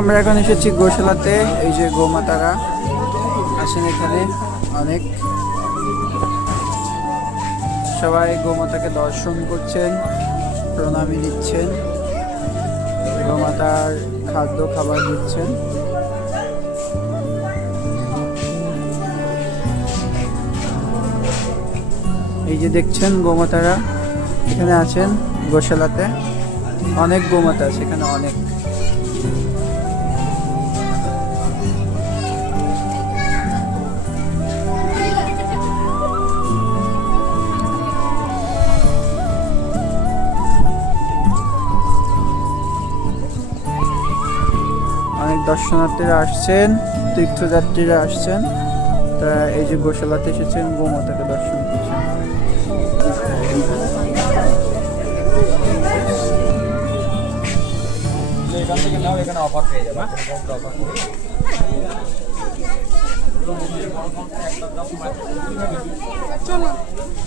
আমরা এখন এসেছি গোশালাতে। এই যে গোমাতারা আছেন এখানে অনেক, সবাই গোমাতাকে দর্শন করছেন, প্রণামী দিচ্ছেন, গোমাতার খাদ্য খাবার দিচ্ছেন। এই যে দেখছেন গোমাতারা এখানে আছেন গোশালাতে, অনেক গোমাতা আছে এখানে অনেক। অনেক দর্শনার্থীরা আসছেন, তীর্থযাত্রীরা আসছেন, তারা এই যে গোশালাতে এসেছেন গোমাতাকে দর্শন করছেন। এখান থেকে নাও, এখানে অফার পেয়ে যাবে।